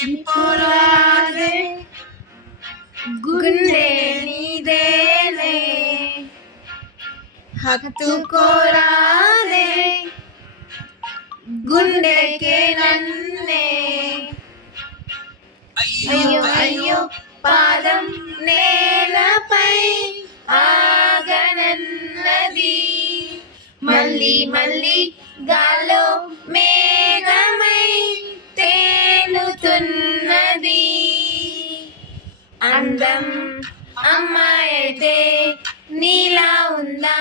పోరాదే గుండె నీదేలే హత్తుకోరాదే గుండెకే నన్నే అయ్యో అయ్యో పాదం నేలపై ఆగనన్నది మళ్ళీ మళ్ళీ గాల్లో మేఘమై తేలుతున్నది అందం అమ్మాయితే నీలా ఉందా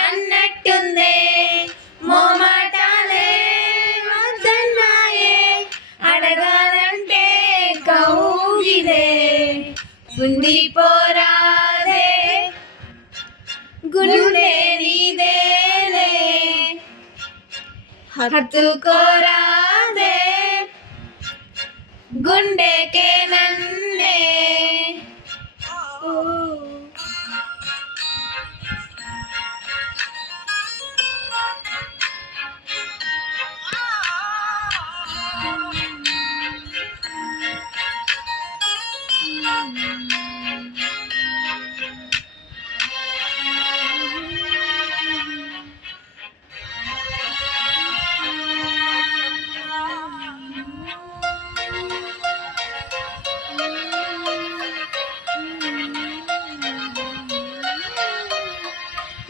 అన్నట్టుందే మోమాటాలే వద్దన్నాయే అడగాలంటే కౌగిలే ఉండిపోరాదే గుండె నీదేలే హత్తుకోరాదే గుండెకే నన్నే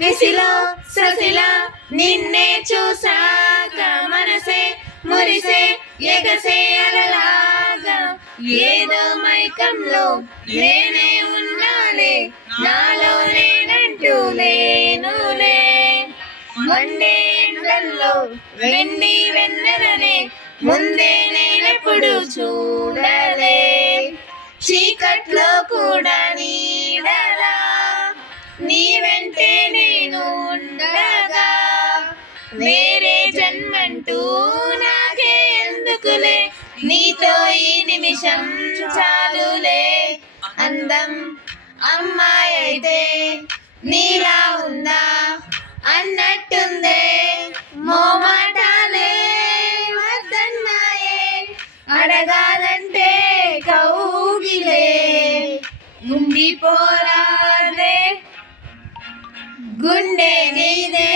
నిసిలో ససిలా నిన్నే చూసాక మనసే మురిసే ఎగసే అలలాగా ఏదో మైకంలో నేనే ఉన్నాలే నాలో నేనంటూ లేనులే మండే ఎండల్లో వెండి వెన్నెలనే ముందే నేనెప్పుడు చూడలే చీకట్లో కూడా నీడలా నీ వెంటే నేను ఉండగా వేరే జన్మంటూ నాకే ఎందుకులే నీతో ఈ నిమిషం చాలులే అందం అమ్మాయి అయితే నీలా ఉందా అన్నట్టుందే మోమాటాలే వద్దన్నాయే అడగాలంటే కౌగిలే ఉండిపోరాదే గుండె నీదే